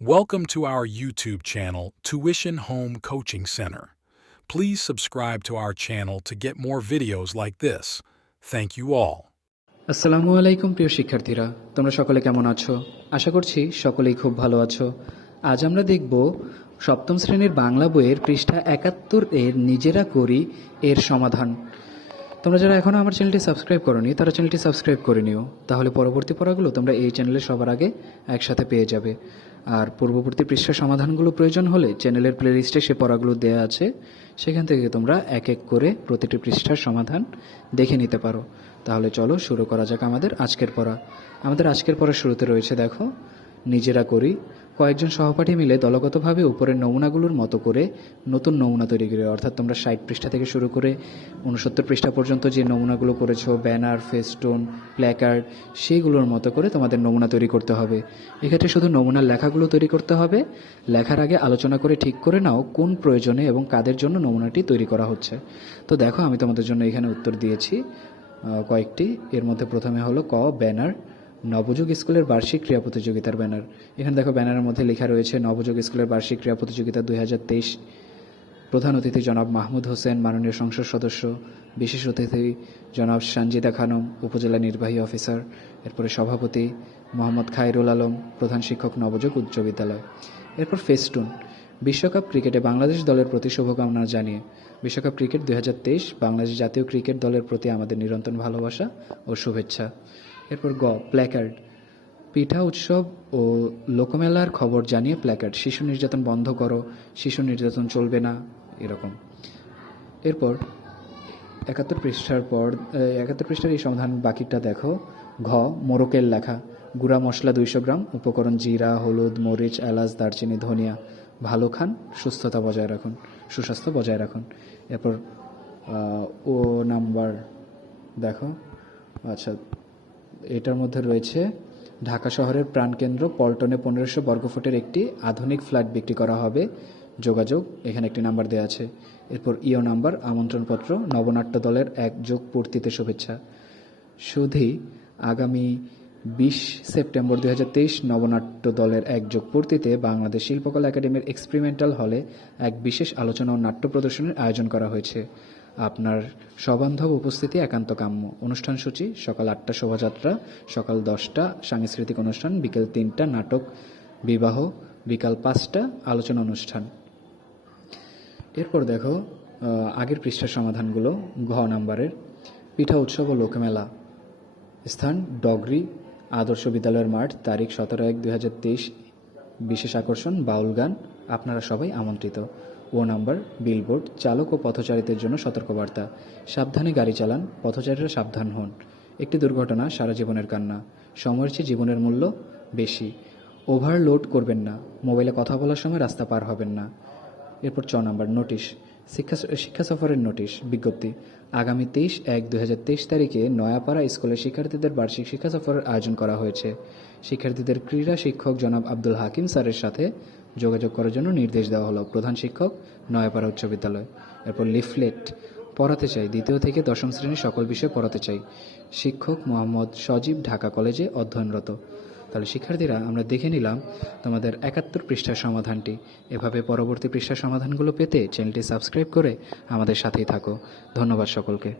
Welcome to our YouTube channel, Tuition Home Coaching Center. Please subscribe to our channel to get more videos like this. Thank you all. আসসালামু আলাইকুম প্রিয় শিক্ষার্থীরা, তোমরা সকলে কেমন আছো? আশা করছি সকলেই খুব ভালো আছো। আজ আমরা দেখব সপ্তম শ্রেণীর বাংলা বইয়ের পৃষ্ঠা ৭১ এর নিজেরা করি এর সমাধান। তোমরা যারা এখনও আমার চ্যানেলটি সাবস্ক্রাইব করোনি তারা চ্যানেলটি সাবস্ক্রাইব করে নিও, তাহলে পরবর্তী পড়াগুলো তোমরা এই চ্যানেলে সবার আগে একসাথে পেয়ে যাবে। আর পূর্ববর্তী পৃষ্ঠা সমাধানগুলো প্রয়োজন হলে চ্যানেলের প্লেলিস্টে সে পড়াগুলো দেওয়া আছে, সেখান থেকে তোমরা এক এক করে প্রতিটি পৃষ্ঠার সমাধান দেখে নিতে পারো। তাহলে চলো শুরু করা যাক আমাদের আজকের পড়া। আমাদের আজকের পড়ার শুরুতে রয়েছে দেখো নিজেরা করি। কয়েকজন সহপাঠী মিলে দলগতভাবে উপরের নমুনাগুলোর মতো করে নতুন নমুনা তৈরি করে, অর্থাৎ তোমরা ৬০ পৃষ্ঠা থেকে শুরু করে ৬৯ পৃষ্ঠা পর্যন্ত যে নমুনাগুলো করেছো, ব্যানার, ফেস্টুন, প্ল্যাকার্ড, সেইগুলোর মতো করে তোমাদের নমুনা তৈরি করতে হবে। এক্ষেত্রে শুধু নমুনার লেখাগুলো তৈরি করতে হবে। লেখার আগে আলোচনা করে ঠিক করে নাও কোন প্রয়োজনে এবং কাদের জন্য নমুনাটি তৈরি করা হচ্ছে। তো দেখো আমি তোমাদের জন্য এখানে উত্তর দিয়েছি কয়েকটি। এর মধ্যে প্রথমে হলো ক, ব্যানার, নবযুগ স্কুলের বার্ষিক ক্রীড়া প্রতিযোগিতার ব্যানার। এখানে দেখো ব্যানারের মধ্যে লেখা রয়েছে নবযুগ স্কুলের বার্ষিক ক্রীড়া প্রতিযোগিতা ২০২৩। প্রধান অতিথি জনাব মাহমুদ হোসেন, মাননীয় সংসদ সদস্য। বিশেষ অতিথি জনাব সানজিদা খানম, উপজেলা নির্বাহী অফিসার। এরপরে সভাপতি মোহাম্মদ খায়রুল আলম, প্রধান শিক্ষক, নবযুগ উচ্চ বিদ্যালয়। এরপর ফেস্টুন, বিশ্বকাপ ক্রিকেটে বাংলাদেশ দলের প্রতি শুভকামনা জানিয়ে। বিশ্বকাপ ক্রিকেট ২০২৩, বাংলাদেশ জাতীয় ক্রিকেট দলের প্রতি আমাদের নিরন্তর ভালোবাসা ও শুভেচ্ছা। এরপর গ, প্ল্যাকার্ড, পিঠা উৎসব ও লোকমেলার খবর জানিয়ে প্ল্যাকার্ড। শিশু নির্যাতন বন্ধ করো, শিশু নির্যাতন চলবে না, এরকম। এরপর ৭১ পৃষ্ঠার এই সমাধান বাকিটা দেখো। ঘ, মোরকের লেখা, গুঁড়া মশলা ২০০ গ্রাম, উপকরণ জিরা, হলুদ, মরিচ, এলাচ, দারচিনি, ধনিয়া। ভালো খান, সুস্থতা বজায় রাখুন, সুস্বাস্থ্য বজায় রাখুন। এরপর ও নাম্বার দেখো, আচ্ছা এটার মধ্যে রয়েছে ঢাকা শহরের প্রাণকেন্দ্র পল্টনে ১৫০০ বর্গফুটের একটি আধুনিক ফ্ল্যাট বিক্রি করা হবে, যোগাযোগ, এখানে একটি নাম্বার দেওয়া আছে। এরপর ইও নাম্বার, আমন্ত্রণপত্র, নবনাট্য দলের ১ যোগ পূর্তিতে শুভেচ্ছা। সুধী, আগামী ২০ সেপ্টেম্বর ২০২৩ নবনাট্য দলের ১ যোগ পূর্তিতে বাংলাদেশ শিল্পকলা একাডেমির এক্সপেরিমেন্টাল হলে এক বিশেষ আলোচনা ও নাট্য প্রদর্শনীর আয়োজন করা হয়েছে। আপনার সবান্ধব উপস্থিতি একান্ত কাম্য। অনুষ্ঠানসূচি: সকাল ৮টা শোভাযাত্রা, সকাল ১০টা সাংস্কৃতিক অনুষ্ঠান, বিকেল ৩টা নাটক বিবাহ, বিকাল ৫টা আলোচনা অনুষ্ঠান। এরপর দেখো আগের পৃষ্ঠার সমাধানগুলো। ঘ নাম্বারের, পিঠা উৎসব ও লোকমেলা, স্থান ডগরি আদর্শ বিদ্যালয়ের মাঠ, তারিখ ১৭/১/২০২৩, বিশেষ আকর্ষণ বাউল গান, আপনারা সবাই আমন্ত্রিত। ও নাম্বার, বিলবোর্ড, চালক ও পথচারীদের জন্য সতর্কবার্তা, সাবধানে গাড়ি চালান, পথচারীরা সাবধান হন, একটি দুর্ঘটনা সারা জীবনের কান্না, সময়ের চেয়ে জীবনের মূল্য বেশি, ওভারলোড করবেন না, মোবাইলে কথা বলার সময় রাস্তা পার হবেন না। এরপর চ নাম্বার, নোটিশ, শিক্ষা সফরের নোটিশ, বিজ্ঞপ্তি, আগামী ২৩/১/২০২৩ তারিখে নয়াপাড়া স্কুলের শিক্ষার্থীদের বার্ষিক শিক্ষা সফরের আয়োজন করা হয়েছে। শিক্ষার্থীদের ক্রীড়া শিক্ষক জনাব আব্দুল হাকিম স্যারের সাথে যোগাযোগ করার জন্য নির্দেশ দেওয়া হলো, প্রধান শিক্ষক, নয়াপাড়া উচ্চ বিদ্যালয়। এরপর লিফলেট, পড়াতে চাই, ২য় থেকে ১০ম শ্রেণীর সকল বিষয়ে পড়াতে চাই, শিক্ষক মোহাম্মদ সজীব, ঢাকা কলেজে অধ্যয়নরত। তাহলে শিক্ষার্থীরা আমরা দেখে নিলাম তোমাদের ৭১ পৃষ্ঠার সমাধানটি। এভাবে পরবর্তী পৃষ্ঠার সমাধানগুলো পেতে চ্যানেলটি সাবস্ক্রাইব করে আমাদের সাথেই থাকো। ধন্যবাদ সকলকে।